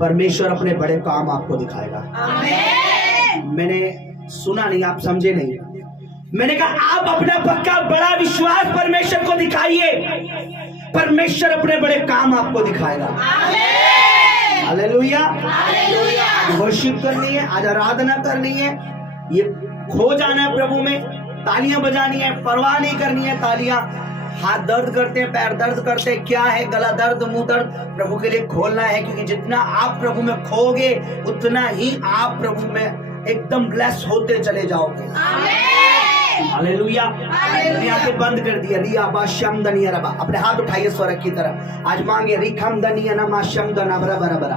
परमेश्वर अपने बड़े काम आपको दिखाएगा। मैंने सुना नहीं, आप समझे नहीं। मैंने कहा आप अपना पक्का बड़ा विश्वास परमेश्वर को दिखाइए, परमेश्वर अपने बड़े काम आपको दिखाएगा। हालेलुया। वर्शिप करनी है, आज आराधना करनी है, ये खो जाना है प्रभु में, तालियां बजानी है, परवाह नहीं करनी है। तालियां, हाथ दर्द करते हैं, पैर दर्द करते हैं, क्या है, गला दर्द, मुंह दर्द, प्रभु के लिए खोलना है, क्योंकि जितना आप प्रभु में खोगे उतना ही आप प्रभु में एकदम ब्लेस होते चले जाओगे। हालेलुया। आंखें बंद कर दिया, रिया बाशम दनिया रबा, अपने हाथ उठाइए स्वर्ग की तरफ, आज मांगे रिखम दनिया नमा शम दना बरा बरा बरा,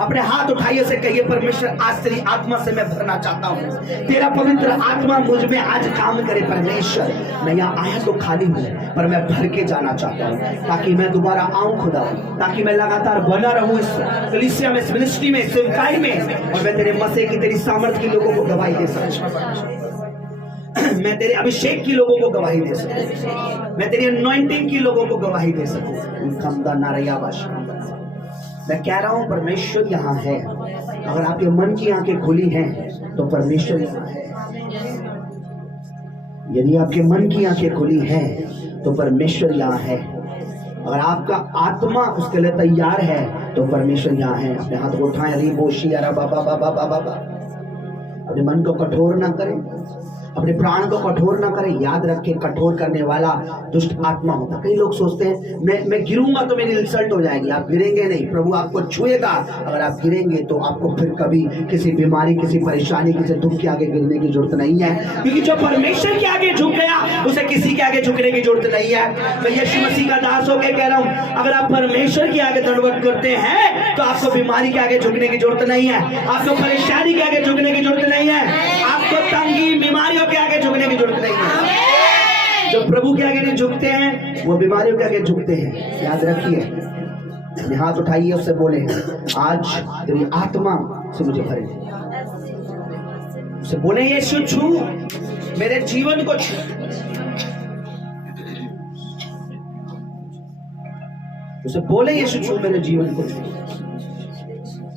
अपने हाथ उठाइए से कहिए परमेश्वर आज तेरी आत्मा से मैं भरना चाहता हूँ, तेरा पवित्र आत्मा मुझ में आज काम करे। परमेश्वर मैं यहाँ आया तो खाली हूँ, पर मैं भर के जाना चाहता हूँ, ताकि मैं दोबारा आऊँ खुदा, ताकि मैं लगातार बना रहूँ इस कलीसिया में, इस मिनिस्ट्री में, इस सेवकाई में, और मैं तेरे मसीह की, तेरी सामर्थ की लोगों को गवाही दे सकूं, मैं तेरे अभिषेक की लोगों को गवाही दे सकूं, मैं तेरी अनॉइंटिंग की लोगों को गवाही दे सकूं। मैं कह रहा हूं परमेश्वर यहाँ है। अगर आपके मन की आंखें खुली हैं तो परमेश्वर यहाँ है। यदि आपके मन की आंखें खुली हैं तो परमेश्वर यहाँ है। अगर आपका आत्मा उसके लिए तैयार है तो परमेश्वर यहाँ है। अपने हाथ को उठाएं, रिबोशी अरा बाबा बाबा बाबा बाबा। अपने मन को कठोर ना करें, अपने प्राण को कठोर ना करें। याद रखें, कठोर करने वाला दुष्ट आत्मा होता। कई लोग सोचते हैं मैं गिरूंगा तो मेरी इंसल्ट हो जाएगी। आप गिरेंगे नहीं, प्रभु आपको छुएगा। अगर आप गिरेंगे तो आपको फिर कभी किसी बीमारी, किसी परेशानी, किसी दुख के आगे गिरने की जरूरत नहीं है, क्योंकि जो परमेश्वर के आगे झुक गया उसे किसी के आगे झुकने की जरूरत नहीं है। मैं यीशु मसीह का दास होकर कह रहा हूँ, अगर आप परमेश्वर के आगे दंडवत करते हैं तो आपको बीमारी के आगे झुकने की जरूरत नहीं है, आपको परेशानी के आगे झुकने की जरूरत नहीं है, आपको तंगी, बीमारियों के आगे झुकने की जरूरत नहीं है। जो प्रभु के आगे नहीं झुकते हैं वो बीमारियों के आगे झुकते हैं। याद रखिए, हाथ उठाइए, उससे बोले आज तेरी आत्मा से मुझे भरे, उससे बोले यीशु छू मेरे जीवन को, छू। उसे बोले यीशु छू मेरे जीवन को, छू।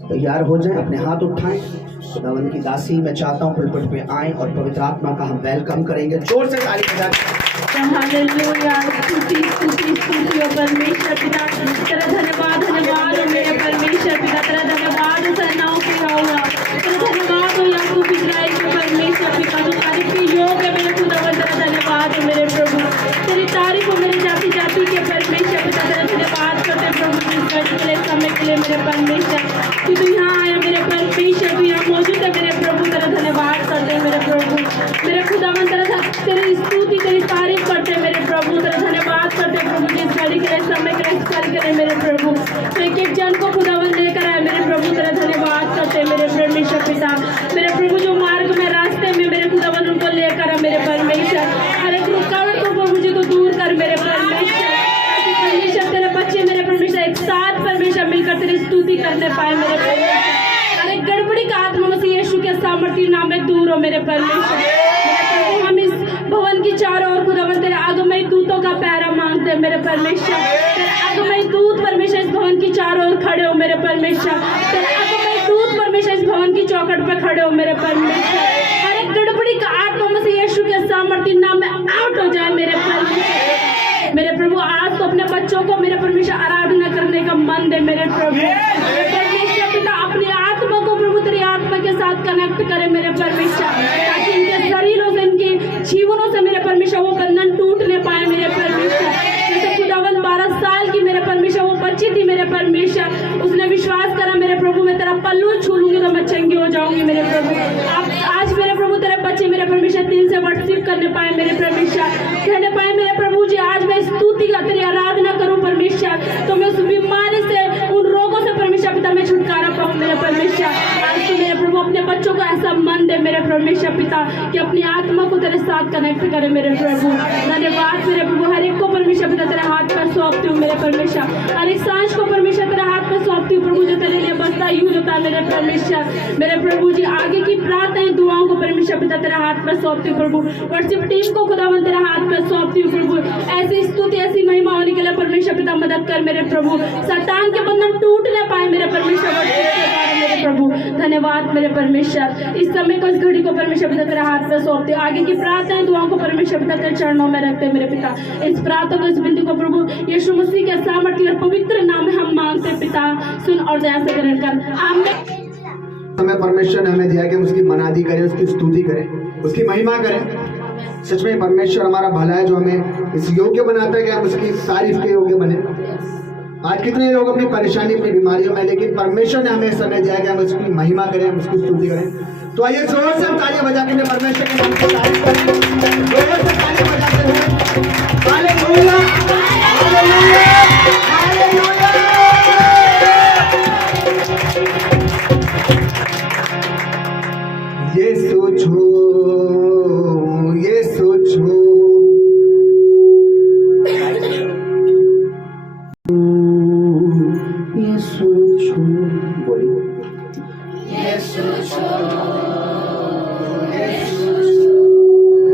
तैयार हो जाए, अपने हाथ उठाएं। खुदावन की दासी मैं चाहता हूँ पुलपिट पे आए और पवित्र आत्मा का हम वेलकम करेंगे। जोर से ताली बजाएं। हालेलुया। स्तुति स्तुति स्तुति परमेश्वर पिता, तेरा धन्यवाद धन्यवाद मेरे परमेश्वर पिता, तेरा धन्यवाद सरनाओं के होगा, तेरा धन्यवाद हो याकूब इस्राएल के परमेश्वर पिता, जो तारीफ के योग्य है मेरे खुदावन, तेरा धन्यवाद है मेरे प्रभु, तेरी तारीफ हो मेरी जाति जाति के परमेश्वर पिता, तेरा धन्यवाद करते प्रभु के लिए समय के लिए मेरे परमेश्वर, तू यहाँ आया मेरे परमेश्वर, तू यहाँ मौजूद है मेरे प्रभु, तेरा धन्यवाद करते हैं मेरे प्रभु, मेरे खुदावन तेरी स्तुति तेरी तारीफ करते हैं मेरे प्रभु, तेरा धन्यवाद करते हैं प्रभु जिस घड़ी के लिए, समय के लिए, स्थल के लिए मेरे प्रभु, तो एक एक जन को खुदावन लेकर आए मेरे प्रभु, तेरा धन्यवाद करते हैं मेरे परमेश्वर पिता, मेरे प्रभु जो मार्ग में रास्ते में मेरे खुदावन उनको लेकर आ मेरे परमेश्वर, हर एक रुकावट को मुझे तो दूर कर मेरे परमेश्वर, परमेश्वर तेरे बच्चे मेरे परमेश्वर एक साथ परमेश्वर मिलकर तेरी स्तुति करने पाए मेरे परमेश्वर, अरे गड़बड़ी का आत्मा मसीह यीशु के सामर्थ्य नाम में दूर हो मेरे परमेश्वर, हम इस भवन की चारों ओर खुदावन तेरे आगमय दूतों का पैरा मांगते हैं मेरे परमेश्वर, तेरे आगमय दूत परमेश्वर इस भवन की चारों ओर खड़े हो मेरे परमेश्वर, तेरे आगमय दूत परमेश्वर इस भवन की चौखट पर खड़े हो मेरे परमेश्वर, हर एक गड़बड़ी का आत्मा मसीह यीशु के सामर्थ्य नाम में आउट हो जाए मेरे परमेश्वर, मेरे प्रभु आज तो अपने बच्चों को मेरे परमेश्वर आराधना करने का मन दे मेरे प्रभु, परमेश्वर पिता अपनी आत्मा को प्रभु तेरी आत्मा के साथ कनेक्ट करे मेरे परमेश्वर, ताकि इनके शरीरों से, इनके जीवनों से मेरे परमेश्वर वो बंधन टूटने पाए मेरे परमेश्वर, जैसे खुदावन 12 साल की मेरे परमेश्वर वो बच्ची थी मेरे परमेश्वर, उसने विश्वास करा मेरे प्रभु मैं तेरा पल्लू छू लूंगी तो मैं चंगी हो जाऊंगी मेरे प्रभु, आप आज मेरे प्रभु तेरे बच्चे मेरे परमेश्वर दिल से वर्शिप करने पाए मेरे परमेश्वर, कहने पाए मेरे प्रभु जी आज मैं स्तुति का तेरी आराधना करूं परमेश्वर, तो मैं उस बीमारी से, उन रोगों से परमेश्वर पिता मैं छुटकारा पाऊं मेरे परमेश्वर, आज तो मेरे प्रभु अपने बच्चों को ऐसा मन दे मेरे परमेश्वर पिता कि अपनी आत्मा को तेरे साथ कनेक्ट करे मेरे प्रभु, धन्यवाद मेरे प्रभु, हर एक को परमेश्वर पिता तेरे हाथ पर सौंपती हूँ मेरे परमेश्वर, हर एक सांस को परमेश्वर तेरे हाथ पर सौंपती हूँ प्रभु, जो तेरे लिए बसता यूज होता है मेरे परमेश्वर, मेरे प्रभु जी आगे की प्रार्थनाएं दुआओं को परमेश्वर पिता तेरे हाथ पर सौंपती हूँ प्रभु, वर्शिप टीम को खुदावन तेरे हाथ पर सौंपती हूँ प्रभु, ऐसी स्तुति ऐसी महिमा होने के लिए परमेश्वर पिता मदद कर मेरे प्रभु, शैतान के बंधन टूट न पाए मेरे परमेश्वर, प्रभु। धन्यवाद मेरे परमेश्वर। इस समय को, इस घड़ी को परमेश्वर पिता तेरे हाथ में सौंपते, आगे की प्रार्थनाएं दुआओं को परमेश्वर पिता तेरे चरणों में रखते हैं मेरे पिता। इस प्रार्थना को, इस बिंदु को प्रभु यीशु मसीह के सामर्थ्य और पवित्र नाम में हम मांगते हैं पिता, सुन और दया से ग्रहण कर, आमीन। हमें परमेश्वर ने हमें दिया कि हम उसकी मनादी करें, उसकी स्तुति करें, उसकी महिमा करें। सच में परमेश्वर हमारा भला है जो हमें इस योग्य बनाता है कि हम उसकी तारीफ के योग्य बने। आज कितने लोग अपनी परेशानी, अपनी बीमारियों में, लेकिन परमेश्वर ने हमें समय दिया कि हम उसकी महिमा करें, हम उसकी स्तुति करें। तो आइए जोर से हम तालियां बजा के परमेश्वर के नाम की तारीफ करें, जोर से तालियां बजाते हुए हालेलुया, हालेलुया, हालेलुया। ये सोचो, ये सोचो, ये सोचो, बोलिए, ये सोचो, ये सोचो,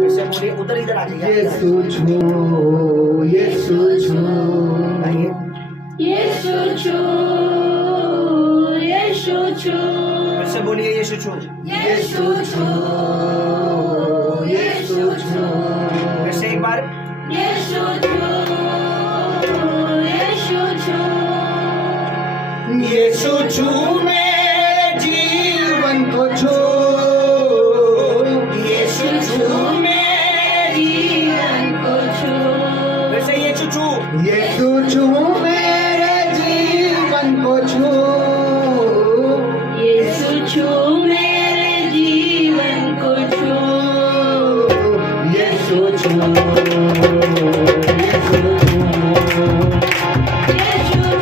वैसे बोलिए, उधर इधर आ जाइए। ये सोचो, ये सोचो, आइए। ये सोचो, ये सोचो, वैसे बोलिए, ये सोचो, ये सोचो, ये सोचो, वैसे एक बार। ये सोचो, ये सोचो, ये सोचो मेरे जीवन को छो, ये सोचो मेरे जीवन को छो, वैसे ये सोचो, ये सोचो मेरे जीवन को छो, ये सोचो मेरे जीवन को छो, ये सोचो, ये सोचो, ये सोचो,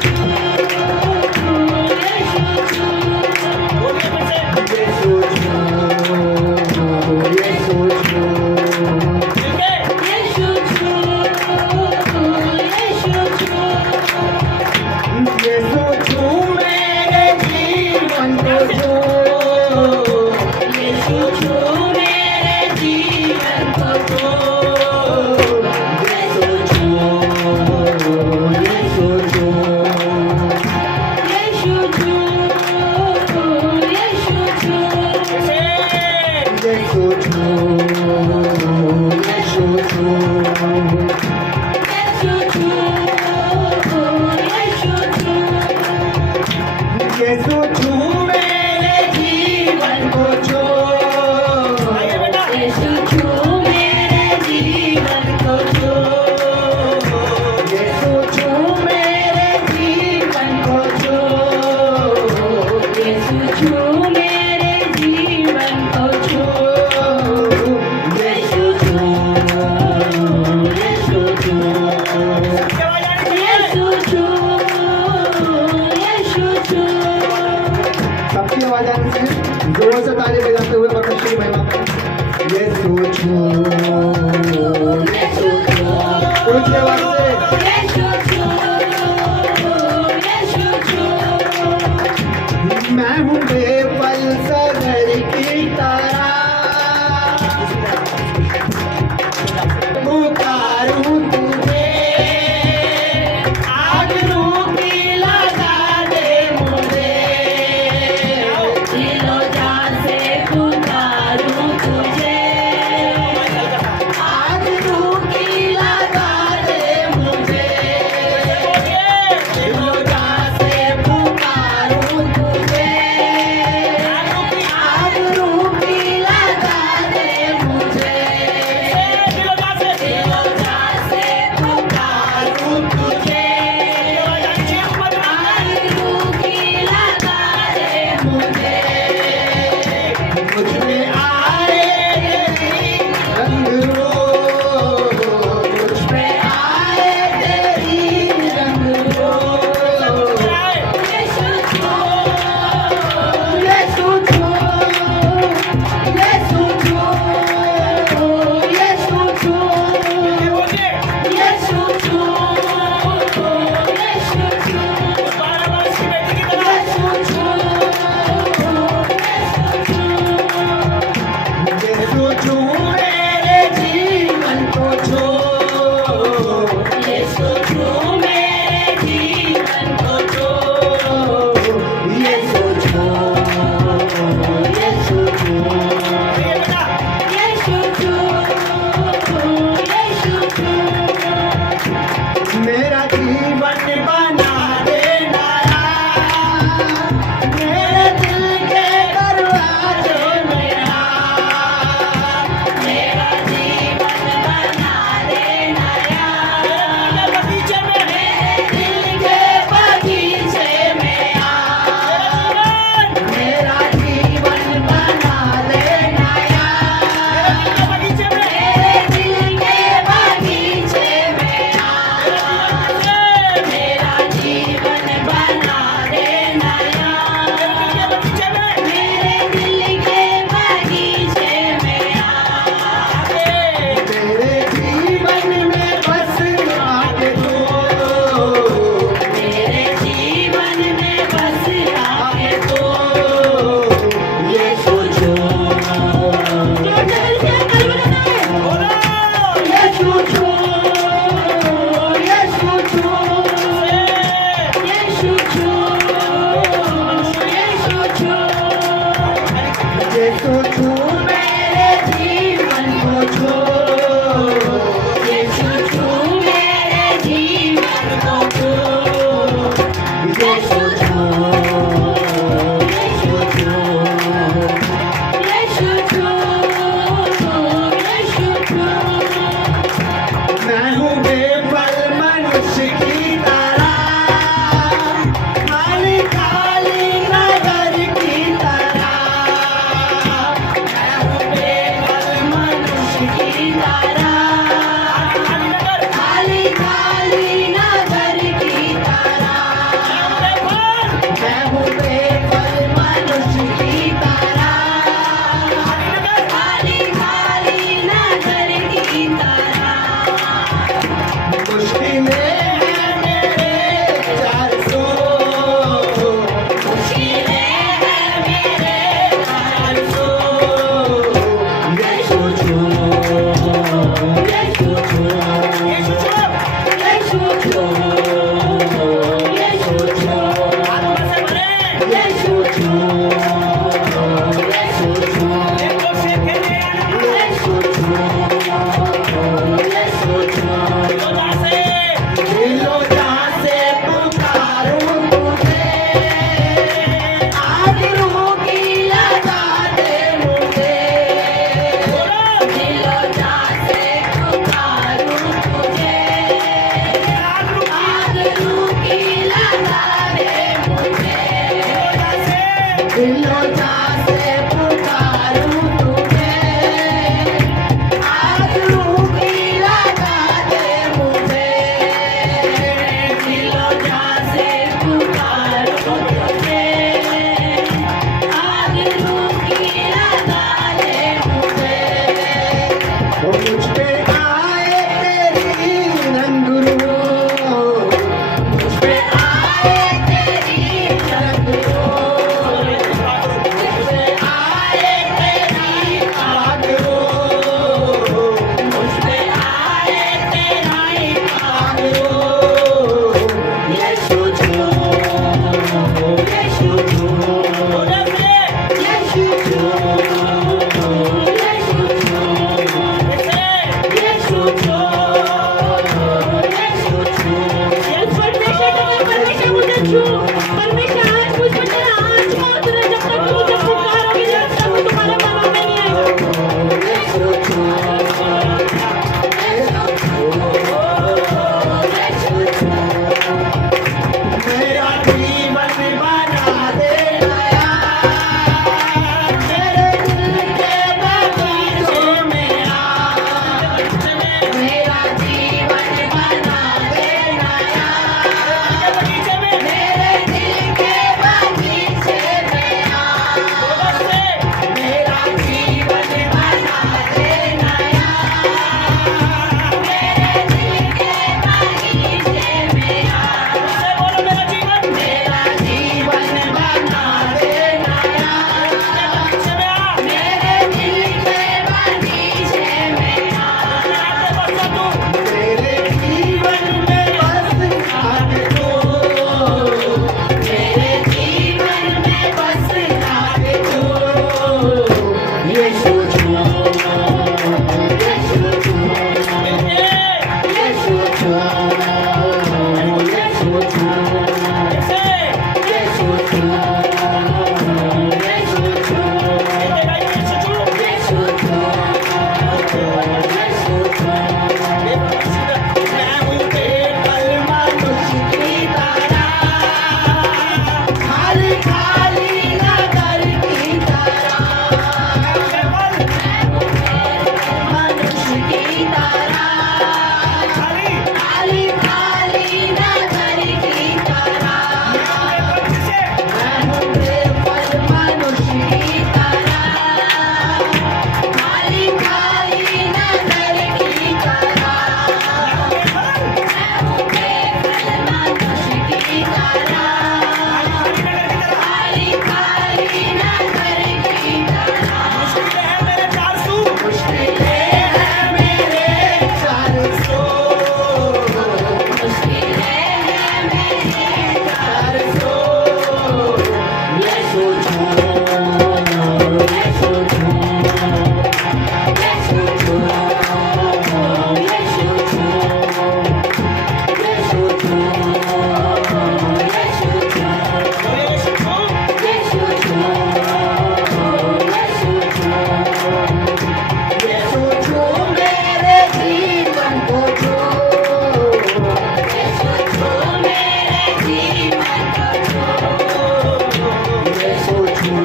ये सोचो, बोलिए वैसे। ये सोचो, ये सोचो, ठीक है? ये सोचो, ये सोचो, ये सोचो मेरे जीवन को छो, ये सोचो मेरे जीवन को छो, ये सोचो, ये सोचो, ये सोचो, ये सोचो, वैसे। ये सोचो, ये सोचो, ये सोचो मेरे जीवन को छो, आइए बेटा। ये सोचो मेरे जीवन को छो, ये सोचो मेरे जीवन को छो, ये सोचो मेरे जीवन को छो, ये सोचो, ये सोचो, क्या आवाज आ रही ये है? सोचो, ये सोचो, सबकी आवाज आने से जोर से ताली बजाते हुए परमेश्वर की महिमा करें। ये सोचो, ये सोचो, ऊंची आवाज से ये सोचो, ये सोचो, मैं हूँ बेफल सगर की तरह, पुकारूं तुझे, आग रूठी लगा दे मुझे, दिलो जान से पुकारूं तुझे, आग रूठी लगा दे मुझे, दिलो जान से पुकारूं तुझे, आग रूठी दिलो जान से पुकारूं तुझे, आज रूठी लगा दे मुझे। दिलो जान से पुकारूं तुझे, आज रूठी लगा दे मुझे। वो मुझ पे आए तेरी रंगरू, मुझ पे आए तेरी रंगरू, मुझ पे आए तेरी आगरू, मुझ पे आए तेरी आगरू। यीशु छू, यीशु छू, यीशु छू, यीशु छू। परमेश्वर मुझे छू, परमेश्वर आज मुझ पर तेरा हाथ छू, तूने जब तक मुझे पुकारोगे जब तक मैं तुम्हारे पास में नहीं आएगा। मेरा जीवन बना दे नया, मेरे दिल के बगीचे में आ। मेरा जीवन बना दे नया, मेरे दिल के बगीचे में आ। मेरा जीवन बना दे नया, मेरे दिल के बगीचे में आ। मेरा जीवन बना दे नया, मेरे दिल के बगीचे में आ। मेरे जीवन में बस आके तू, मेरे जीवन में बस आके तू। यीशु छू, यीशु छू, यीशु छू, यीशु छू, यीशु छू, यीशु छू, यीशु छू, यीशु छू। मैं हूँ केवल मनुष्य की तरह, खाली खाली नगर की तरह। मनुष्य की तरह, खाली खाली नगर की तरह। मैं हूँ केवल मनुष्य की तरह, खाली खाली नगर की तरह। मैं हूँ केवल मनुष्य की तरह, खाली खाली नगर की तरह। मुश्किलें हैं मेरे 400, मुश्किलें हैं मेरे 400। यीशु छू, यीशु छू, यीशु छू, यीशु छू, यीशु छू, यीशु छू, यीशु छू, यीशु छू। यीशु छू मेरे जीवन को छू, यीशु छू मेरे जीवन को छू। यीशु छू,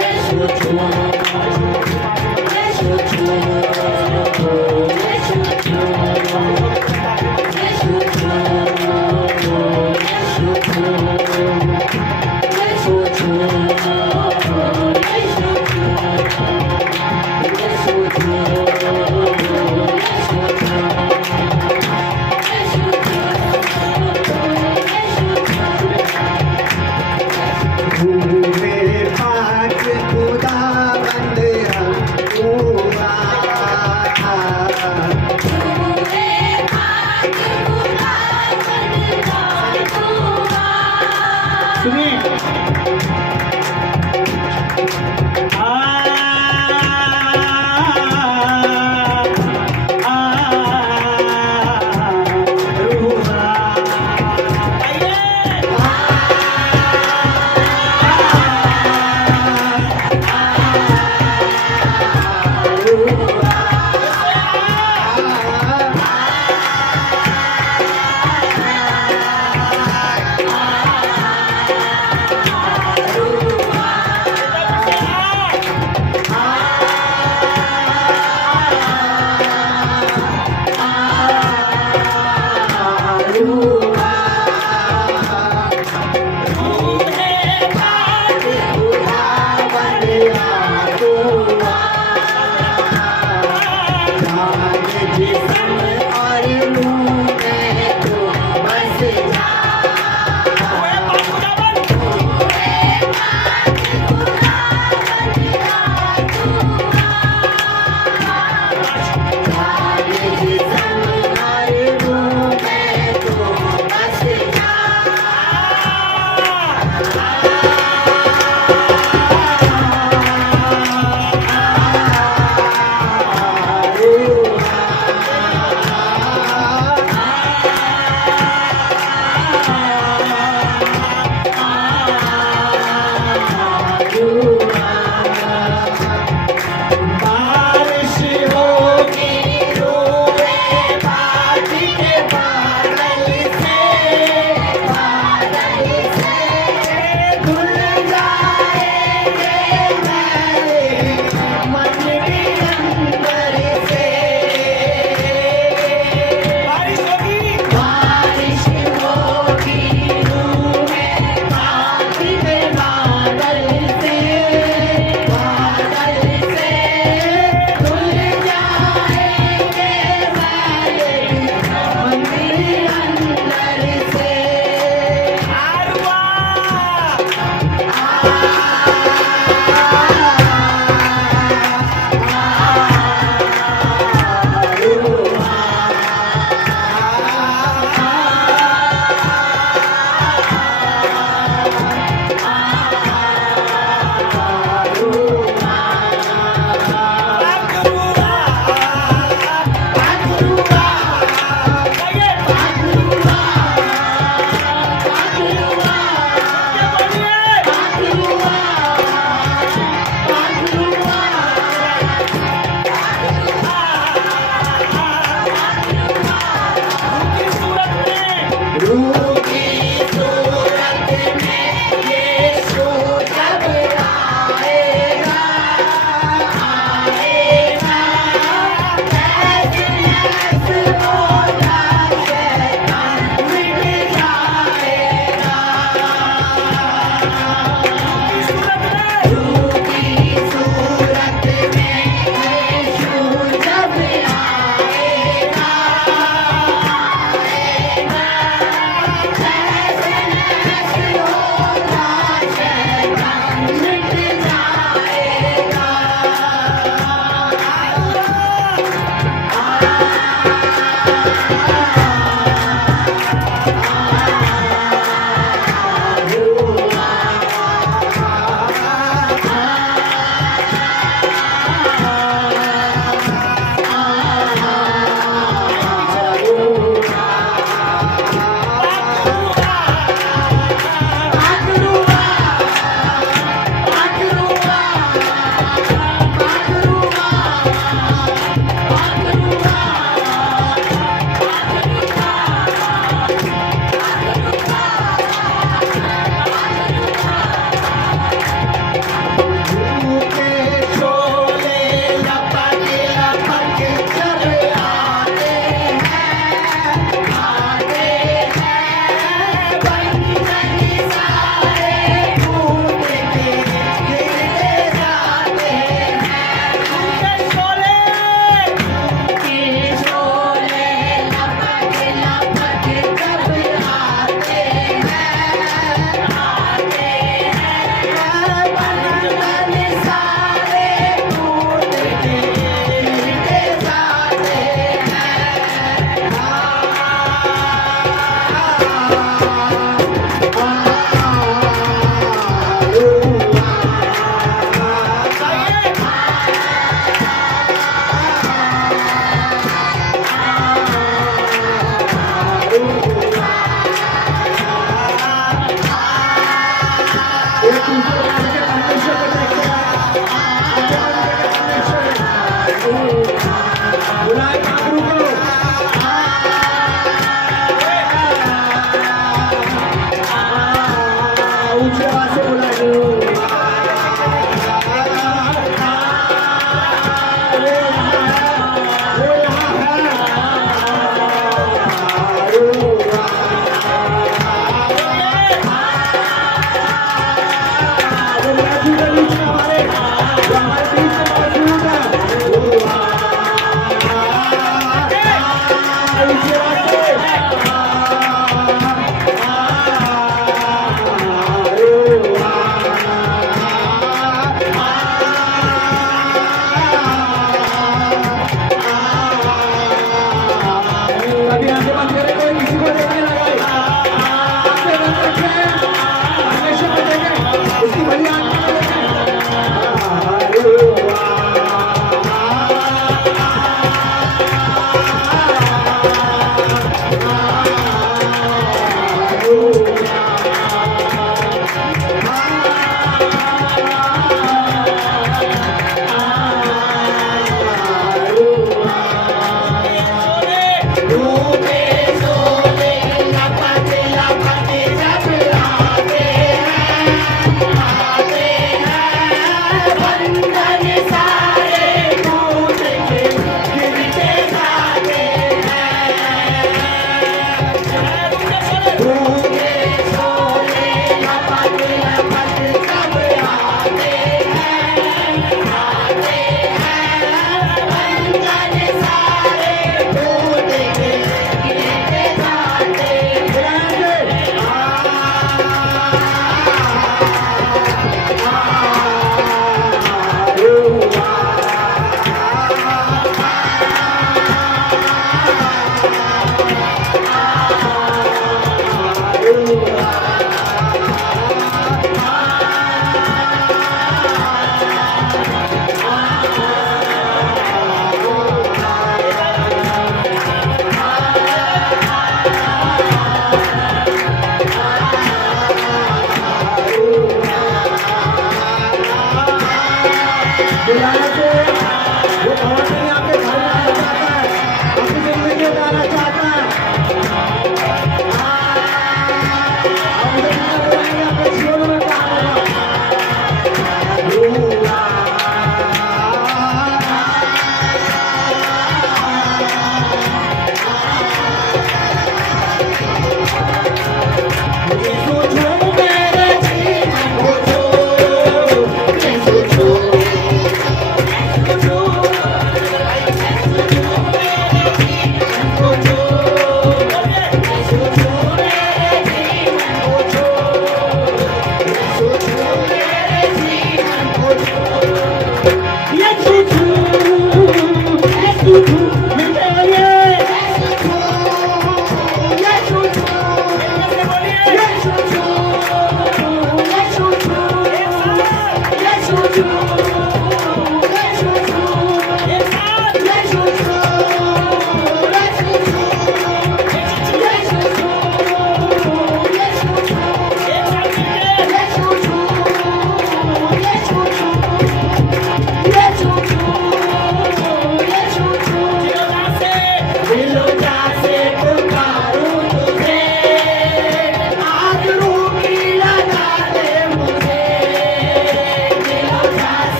यीशु छू, यीशु छू, यीशु छू, यीशु छू, यीशु छू, यीशु छू, यीशु छू। मेरे पास खुदा बंदया हुआ,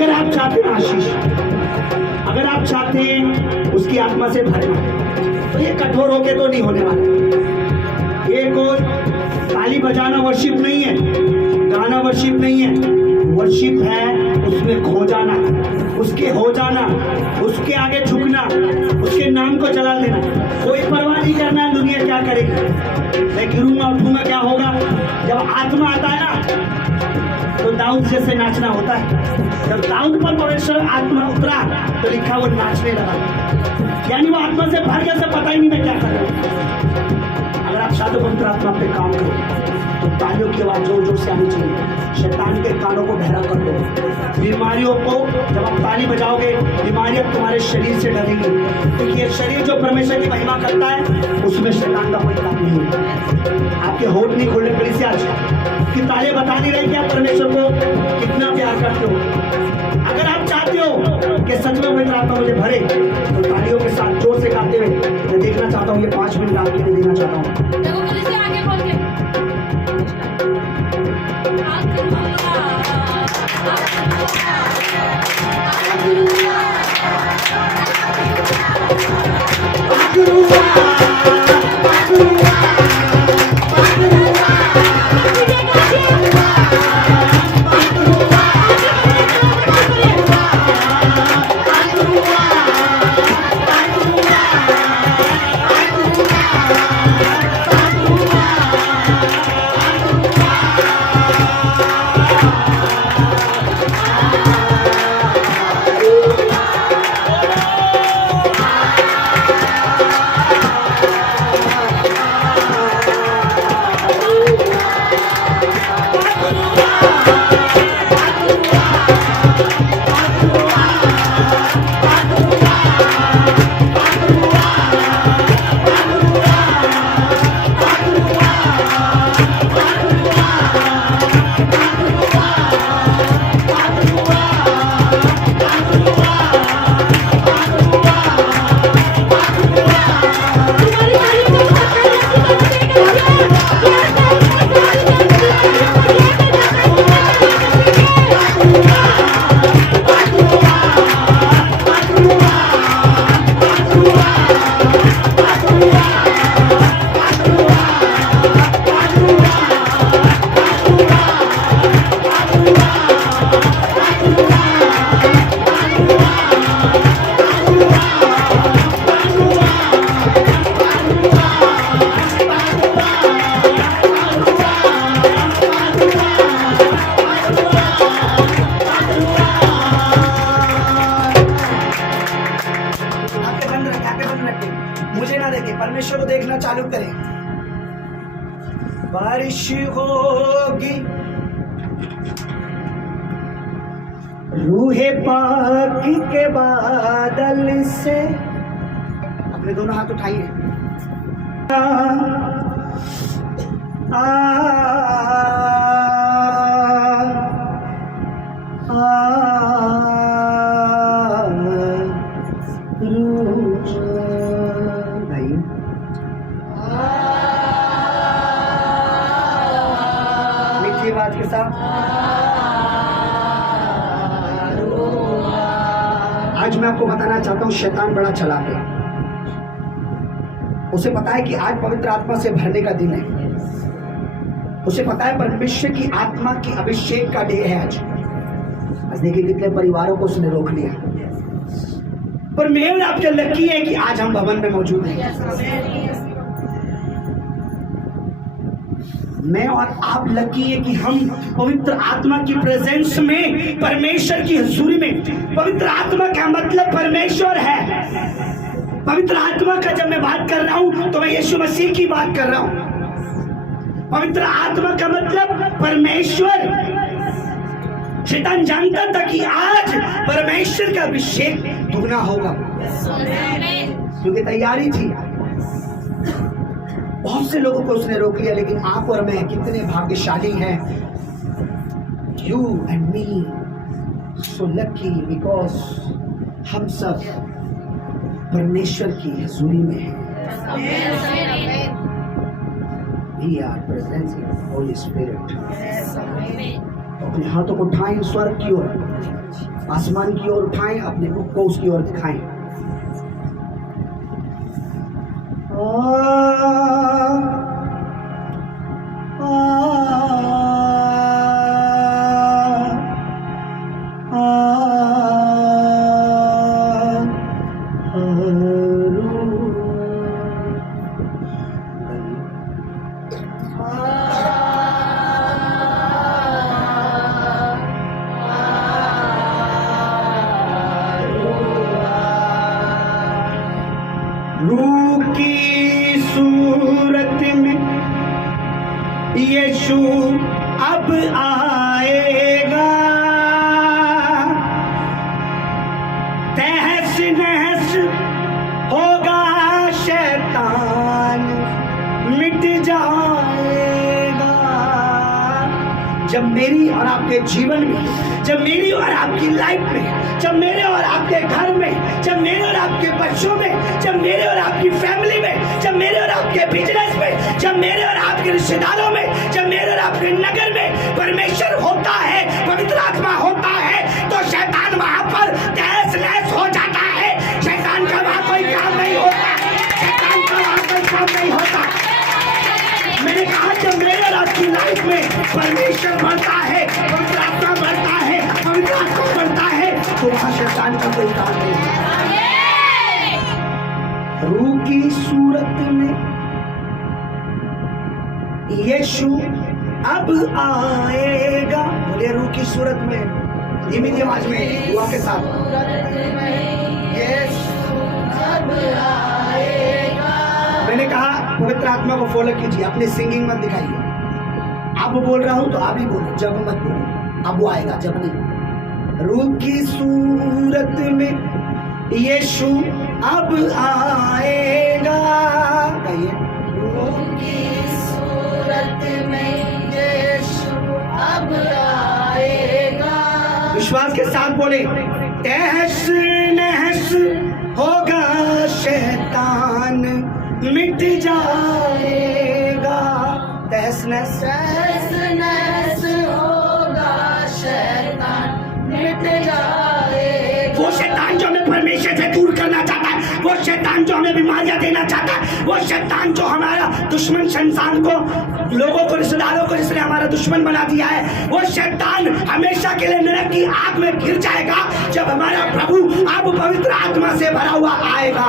अगर आप चाहते हैं आशीष, अगर आप चाहते हैं उसकी आत्मा से भरना, तो ये कठोर होके तो नहीं होने वाला। ये कोई ताली बजाना वर्शिप नहीं है, गाना वर्शिप नहीं है। वर्शिप है उसमें खो जाना, उसके हो जाना, उसके आगे झुकना, उसके नाम को जला देना। कोई परवाह नहीं करना दुनिया क्या करेगी, मैं गिरूंगा उठूंगा क्या होगा। जब आत्मा आता है ना तो दाऊद जैसे नाचना होता है। जब दाऊद पर परमेश्वर आत्मा उतरा तो लिखा वो नाचने लगा, यानी वो आत्मा से भर गया, से पता ही नहीं मैं क्या कर रहा हूँ। अगर आप शायद पवित्र आत्मा पे काम करो तो तालियों की आवाज जोर जोर से आनी चाहिए। शैतान के कानों को बहरा कर दो। बीमारियों को जब आप ताली बजाओगे, बीमारियां तुम्हारे शरीर से डरेंगी, क्योंकि ये शरीर जो परमेश्वर की महिमा करता है उसमें शैतान का कोई काम नहीं है। आपके होठ नहीं खोलने पड़ी से आज कि ताली बता नहीं रही कि आप परमेश्वर को कितना प्यार करते हो। अगर आप चाहते हो कि सच में पवित्र आत्मा मुझे भरे तो तालियों के साथ जोर से गाते हुए मैं देखना चाहता हूँ, ये 5 मिनट आपके लिए देना चाहता हूँ। देखो पुलिस से आगे बोल के मुझे ना देखे, परमेश्वर को देखना चालू करें। बारिश होगी, रूहे पाक के बादल से, अपने दोनों हाथ उठाइए। मीठी आवाज के साथ आज मैं आपको बताना चाहता हूँ, शैतान बड़ा चालाक है। उसे पता है कि आज पवित्र आत्मा से भरने का दिन है। उसे पता है परमेश्वर की आत्मा की अभिषेक का डे है आज देखिए कितने परिवारों को उसने रोक लिया। पर मेरे आपके लकी है कि आज हम भवन में मौजूद हैं। मैं और आप लकी है कि हम पवित्र आत्मा की प्रेजेंस में, परमेश्वर की हजूरी में। पवित्र आत्मा का मतलब परमेश्वर है। पवित्र आत्मा का जब मैं बात कर रहा हूं तो मैं यीशु मसीह की बात कर रहा हूं। पवित्र आत्मा का मतलब परमेश्वर। शैतान जानता था कि आज परमेश्वर का अभिषेक दुगना होगा, क्योंकि तैयारी थी। बहुत से लोगों को उसने रोक लिया, लेकिन आप और मैं कितने भाग्यशाली हैं। You and me so lucky, because हम सब परमेश्वर की हजूरी में हैं। We are present in Holy Spirit. अपने हाथों को उठाएं स्वर्ग की ओर। आसमान की ओर उठाएं, अपने मुख को उसकी ओर दिखाएं। रूह की सूरत में यीशु अब आएगा, तहस नहस होगा शैतान मिट जाएगा। जब मेरी और आपके जीवन में, जब मेरी और आपकी लाइफ में, जब मेरे और आपके घर में, जब मेरे और आपके बच्चों में, जब मेरे और आपकी फैमिली में, जब मेरे और आपके बिजनेस में, जब मेरे और आपके रिश्तेदारों में, जब मेरे और आपके नगर में परमेश्वर होता है, पवित्र आत्मा होता है, तो शैतान वहां पर तहस नहस हो जाता है। शैतान का वहां कोई काम नहीं होता, शैतान का वहां कोई काम नहीं होता। मैंने कहा जब मेरे और आपकी लाइफ में परमेश्वर बढ़ता है, पवित्र आत्मा बढ़ता है, पवित्र आत्मा बढ़ता है, तो वहां शैतान का कोई काम नहीं होता। रूह की सूरत में यीशु अब आएगा। बोले रूह की सूरत में, धीमी आवाज में दुआ के साथ, मैंने कहा पवित्र आत्मा को फॉलो कीजिए, अपनी सिंगिंग मत दिखाइए। अब बोल रहा हूं तो आप ही बोलो, जब मत बोलो। अब वो आएगा, जब नहीं। रूह की सूरत में यीशु अब आएगा। कहिए, रूह की सूरत में यीशु अब आएगा। विश्वास के साथ बोले, तहस नहस होगा शैतान मिट जाएगा। तहस नहस होगा शैतान मिट जाएगा। वो शैतान जो हमें परमेश्वर से दूर करना चाहता है, वो शैतान जो हमें बीमारियां देना चाहता है, वो शैतान जो हमारा दुश्मन, संसार को, लोगों को, रिश्तेदारों को जिसने हमारा दुश्मन बना दिया है, वो शैतान हमेशा के लिए नरक की आग में गिर जाएगा जब हमारा प्रभु अब पवित्र आत्मा से भरा हुआ आएगा।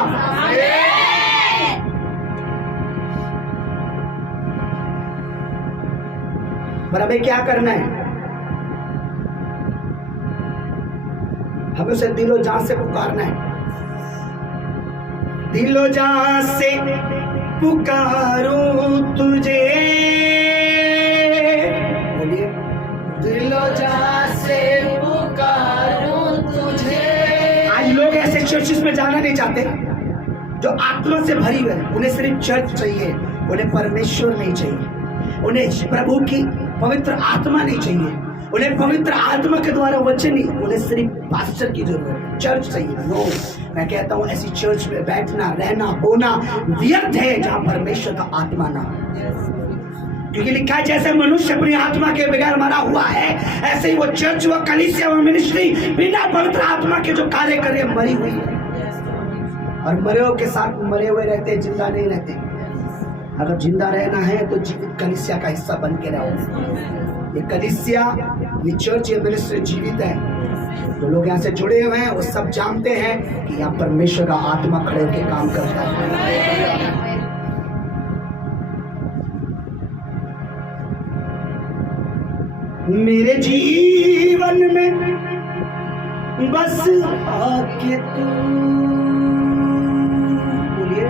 पर हमें क्या करना है? हमें उसे दिलो जान से पुकारना है। दिलो जान से पुकारूं तुझे, बोलिए, दिलो जान से पुकारूं तुझे। आज लोग ऐसे चर्चेस में जाना नहीं चाहते जो आत्मा से भरी हुई। उन्हें सिर्फ चर्च चाहिए, उन्हें परमेश्वर नहीं चाहिए, उन्हें प्रभु की पवित्र आत्मा नहीं चाहिए, उन्हें पवित्र आत्मा के द्वारा वचन नहीं, उन्हें सिर्फ पास्टर की जरूरत है, चर्च चाहिए। नो, मैं कहता हूँ ऐसी चर्च में बैठना, रहना, होना व्यर्थ है जहाँ परमेश्वर का आत्मा ना हो। क्योंकि लिखा है जैसे मनुष्य अपनी आत्मा के बगैर मरा हुआ है, ऐसे ही वो चर्च, वो कलीसिया, वो मिनिस्ट्री बिना पवित्र आत्मा के जो कार्य करे मरी हुई है। और मरे हुए के साथ मरे हुए रहते, जिंदा नहीं रहते। अगर जिंदा रहना है तो जीवित कलीसिया का हिस्सा बन के रहो। ये कलीसिया, ये चर्च, ये मिनिस्ट्री जीवित है। तो लोग यहाँ से जुड़े हुए हैं, वो सब जानते हैं कि यहाँ परमेश्वर का आत्मा खड़े होकर काम करता है। मेरे जीवन में बस आके तू, बोलिए,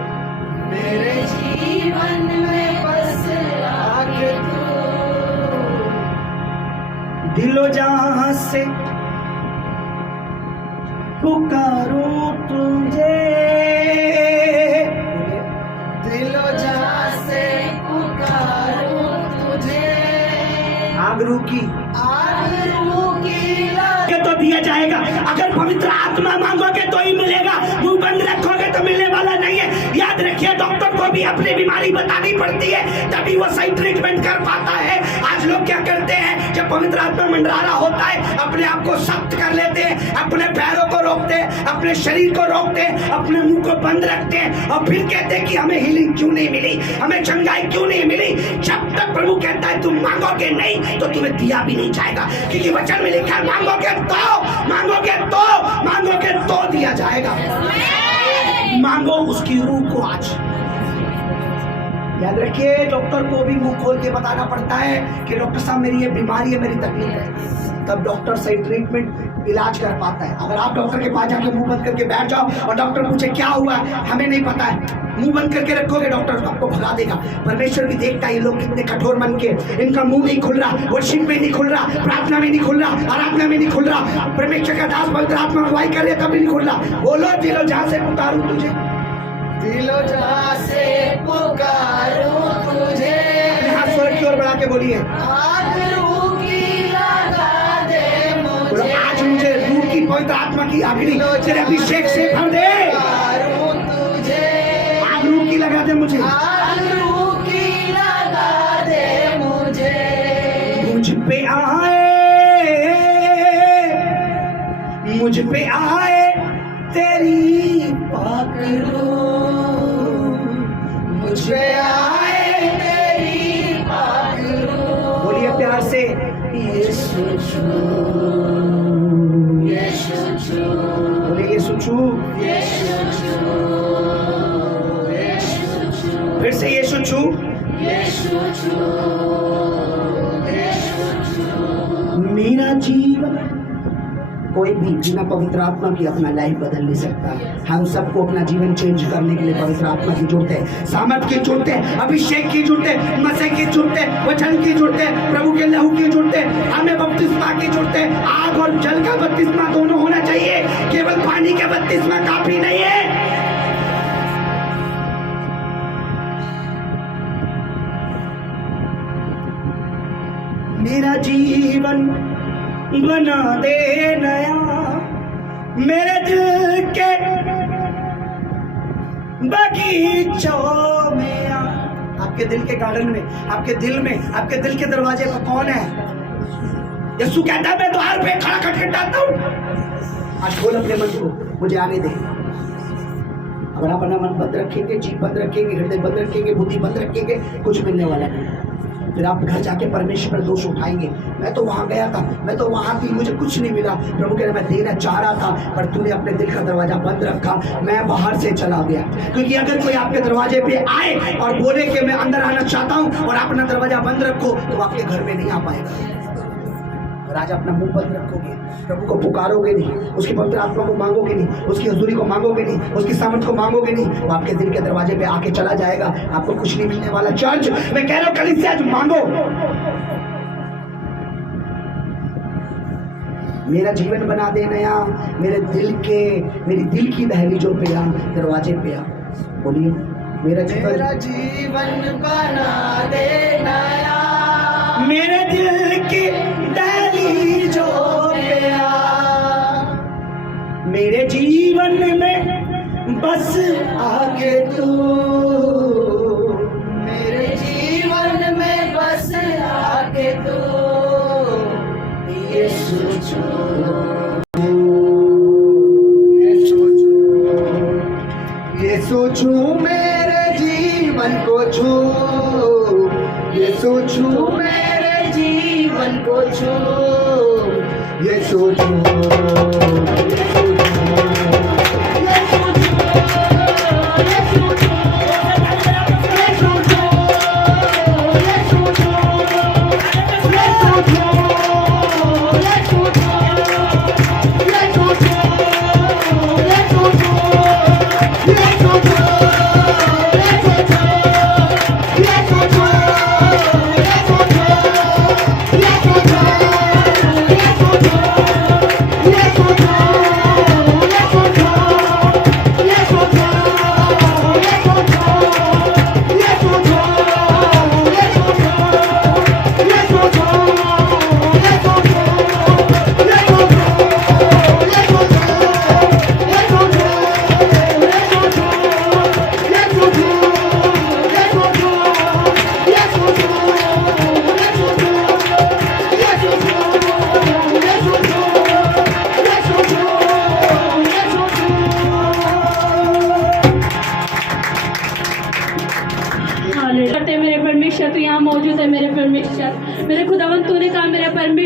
मेरे जीवन में बस आके तू, दिलो जान से पुकारूं तुझे, दिलो जान से पुकारूं तुझे। आग रूकी तो दिया जाएगा। अगर पवित्र आत्मा मांगोगे तो ही मिलेगा, मुंह बंद रखोगे तो मिलने वाला नहीं है। याद रखिए, डॉक्टर को भी अपनी बीमारी बतानी पड़ती है, तभी वो सही ट्रीटमेंट कर पाता है। आज लोग क्या करते हैं, जब पवित्र आत्मा मंडरा रहा होता है, अपने आप को सख्त कर लेते हैं, अपने पैरों को रोकते हैं, अपने शरीर को रोकते हैं, अपने मुंह को बंद रखते हैं और फिर कहते हैं कि हमें हीलिंग क्यों नहीं मिली, हमें चंगाई क्यों नहीं मिली। जब तक प्रभु कहता है तुम मांगोगे नहीं तो तुम्हें दिया भी नहीं जाएगा, क्योंकि वचन में लिखा है मांगोगे तो दिया जाएगा। मांगो उसकी रूह को आज। याद रखिए, डॉक्टर को भी मुंह खोल के बताना पड़ता है कि डॉक्टर साहब मेरी ये बीमारी है, मेरी तकलीफ है, तब डॉक्टर सही ट्रीटमेंट इलाज कर पाता है। अगर आप डॉक्टर के पास जाके मुंह बंद करके बैठ जाओ और डॉक्टर पूछे क्या हुआ, हमें नहीं पता है, मुंह बंद करके रखोगे, डॉक्टर आपको भगा देगा। परमेश्वर भी देखता है ये लोग कितने कठोर मन के, इनका मुंह नहीं खुल रहा, वर्शिप में नहीं खुल रहा, प्रार्थना में नहीं खुल रहा, आराधना में नहीं खुल रहा, परमेश्वर का दास पवित्र आत्मा अगुवाई कर रहे तब भी नहीं खुल रहा। बोलो दिलो जहां से पुकारूं तुझे, दिलो जहां से पुकारूं तुझे, हाथ स्वर की ओर बढ़ा के बोलिए, आज रूह की लगा दे मुझे, आज मुझे रूह की पवित्र आत्मा की अग्नि तेरे अभिषेक से भर दे, पुकारूं तुझे, आग रूह की लगा दे मुझे, आज रूह की लगा दे मुझे, मुझ पे आए तेरी पाक रूह, मुझ पे आए तेरी पाक रूह, बोलिए प्यार से, यीशु छू, यीशु छू, बोलिए यीशु छू, यीशु छू, यीशु छू, फिर से यीशु छू। यीशु छू, यीशु छू। मेरा जीवन कोई भी बिना पवित्र आत्मा की अपना लाइफ बदल नहीं सकता। हम सबको अपना जीवन चेंज करने के लिए पवित्र आत्मा की जरूरत है, सामर्थ की जरूरत है, अभिषेक की जरूरत है, मसीह की जरूरत है, वचन की जरूरत है, प्रभु के लहू की जरूरत है, हमें बपतिस्मा की जरूरत है। आग और जल का बपतिस्मा दोनों होना चाहिए, केवल पानी का बपतिस्मा काफी नहीं है। मेरा जीवन बना दे नया, मेरे दिल के बगीचों में आ। आपके दिल के गार्डन में, आपके दिल में, आपके दिल के दरवाजे पर कौन है? यीशु कहता है मैं द्वार पे खड़ा खटखटाता हूँ। आज खोल अपने मन को, मुझे आने दे। अगर आप अपना मन बंद रखेंगे, जीभ बंद रखेंगे, हृदय बंद रखेंगे, बुद्धि बंद रखेंगे, कुछ मिलने वाला नहीं। फिर आप घर जाके परमेश्वर पर दोष उठाएंगे, मैं तो वहां गया था, मैं तो वहां थी, मुझे कुछ नहीं मिला। प्रभु कह रहे मैं देना चाह रहा था पर तूने अपने दिल का दरवाजा बंद रखा, मैं बाहर से चला गया। क्योंकि अगर कोई आपके दरवाजे पे आए और बोले कि मैं अंदर आना चाहता हूं और आप अपना दरवाजा बंद रखो, तो आपके घर में नहीं आ पाएगा। और आज अपना मुंह बंद रखोगे, प्रभु को पुकारोगे नहीं, उसकी पवित्र आत्मा को मांगोगे नहीं, उसकी हजूरी को मांगोगे नहीं, उसकी सामर्थ को मांगोगे नहीं, वो आपके दिल के दरवाजे पे आके चला जाएगा, आपको कुछ नहीं मिलने वाला। चर्च मैं कह रहा हूं कलीसिया आज मांगो। मेरा जीवन बना दे नया, मेरे दिल की दहलीजों पे आ, दरवाजे पे आ। बोलिए मेरा जीवन बना दे नया, मेरे दिल की दहलीजों पे आ, मेरे जीवन में बस आके तू, मेरे जीवन में बस आके तू, यीशु छू, यीशु छू, यीशु छू मेरे जीवन को छू, यीशु छू मेरे जीवन को छू, यीशु छू।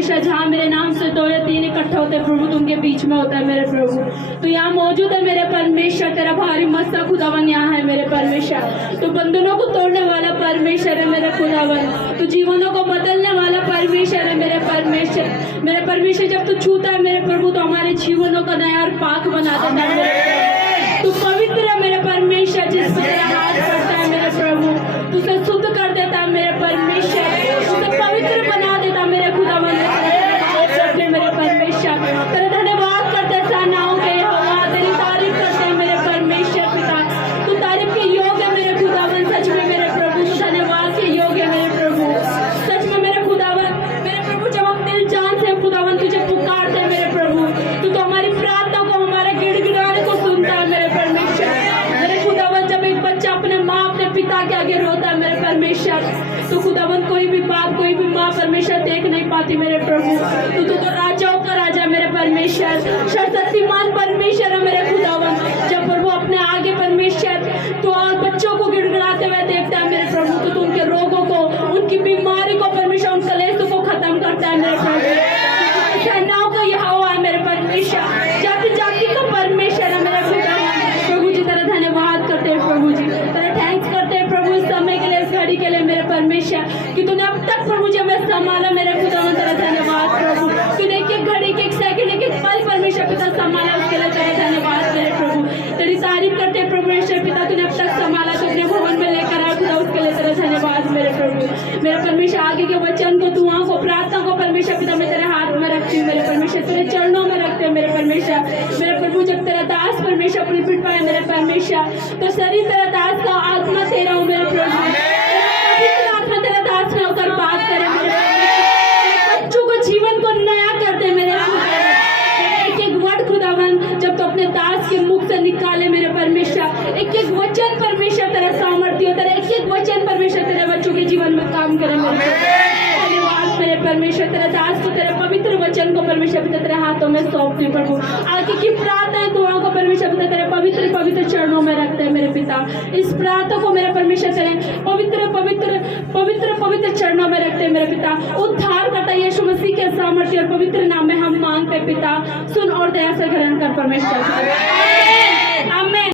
परमेश्वर, जहाँ मेरे नाम से 2 या 3 इकट्ठा होते हैं प्रभु, तुम के बीच में होता है मेरे प्रभु। तो यहाँ मौजूद है मेरे परमेश्वर, तेरा भारी मस्ता खुदावन यहाँ है मेरे परमेश्वर। तो बंधनों को तोड़ने वाला परमेश्वर है मेरे खुदावन, तो जीवनों को बदलने वाला परमेश्वर है मेरे परमेश्वर। मेरे परमेश्वर, जब तू छूता है मेरे प्रभु तो हमारे जीवनों का नया और पाक बना देता है मेरे प्रभु। तू पवित्र है मेरे परमेश्वर, जिस पर तेरा हाथ पड़ता है मेरे प्रभु, तू उसे शुद्ध कर देता है मेरे परमेश्वर, उसे पवित्र बना देता है मेरे खुदावन मेरे परमेश्वर। तेरा धन्यवाद करते सेनाओं के यहोवा, तेरी तारीफ करते हैं मेरे परमेश्वर पिता। तू तारीफ के योग्य है मेरे खुदावन, सच में मेरे प्रभु, तू धन्यवाद के योग्य है मेरे प्रभु, सच में मेरे खुदावन। मेरे प्रभु, जब हम दिल जान से खुदावन तुझे पुकारते हैं मेरे प्रभु, तो हमारी प्रार्थना को, हमारे गिड़गिड़ाने को सुनता है मेरे परमेश्वर। मेरे खुदावन, जब एक बच्चा अपने माँ अपने पिता के आगे रोता है मेरे परमेश्वर, तो खुदावन कोई भी बाप कोई भी माँ परमेश्वर देख नहीं पाती मेरे प्रभु। तो राजाओं का राजा मेरे परमेश्वर, सर्वशक्तिमान परमेश्वर है मेरे खुदावन। जब प्रभु अपने आगे परमेश्वर तो और बच्चों को गिड़गिड़ाते हुए देखता है मेरे प्रभु, तो उनके रोगों को, उनकी बीमारी को परमेश्वर, उन कलेशों को खत्म करता है मेरे प्रभु। सेनाओं का यहोवा है मेरे परमेश्वर, जाति जाति का परमेश्वर है मेरे खुदावन। प्रभु जी तेरा धन्यवाद करते हैं प्रभु जी, तेरा थैंक्स करते हैं प्रभु इस समय के लिए, इस घड़ी के लिए मेरे परमेश्वर, कि तूने अब तक प्रभु जी हमें संभाला मेरे खुदावन। तेरा धन्यवाद प्रभु, तूने एक घड़ी एक सेकंड एक पल परमेश्वर पिता संभाला, उसके लिए तेरा धन्यवाद मेरे प्रभु। तेरी तारीफ करते हैं परमेश्वर पिता, तूने अब तक संभाला, तो अपने भवन में लेकर आया खुदा, उसके लिए तेरा धन्यवाद मेरे प्रभु। मेरे परमेश्वर, आगे के वचन को, दुआओं को, प्रार्थना को परमेश्वर पिता मैं तेरे हाथ में रखती हूँ मेरे परमेश्वर, तेरे चरणों में रखते हैं मेरे परमेश्वर। मेरे प्रभु, जब तेरा दास परमेश्वर अपनी पीठ पाए मेरे परमेश्वर, तो शरीर तेरा दास का, आत्मा तेरा हो मेरे प्रभु। आत्मा तेरा दास में होकर बात करे मेरे बच्चों को, जीवन को नया कर दे मेरे एक एक वर्ड खुदावन, जब तो अपने दास के मुख से निकाले मेरे परमेश्वर, एक एक वचन परमेश्वर तेरा सामर्थ्य हो, तेरा एक एक वचन परमेश्वर तेरे बच्चों के जीवन में काम करे मेरे धन्यवाद मेरे परमेश्वर। तेरे दास को, तेरे पवित्र वचन को परमेश्वर पिता तेरे हाथों में सौंपते प्रभु। आगे की प्रार्थना दुआओं को परमेश्वर पिता तेरे पवित्र पवित्र चरणों में रखते हैं मेरे पिता। इस प्रार्थना को मेरे परमेश्वर तेरे पवित्र पवित्र पवित्र पवित्र चरणों में रखते हैं मेरे पिता। उद्धार करता यीशु मसीह के सामर्थ्य और पवित्र नाम में हम मांगते पिता, सुन और दया से ग्रहण कर परमेश्वर।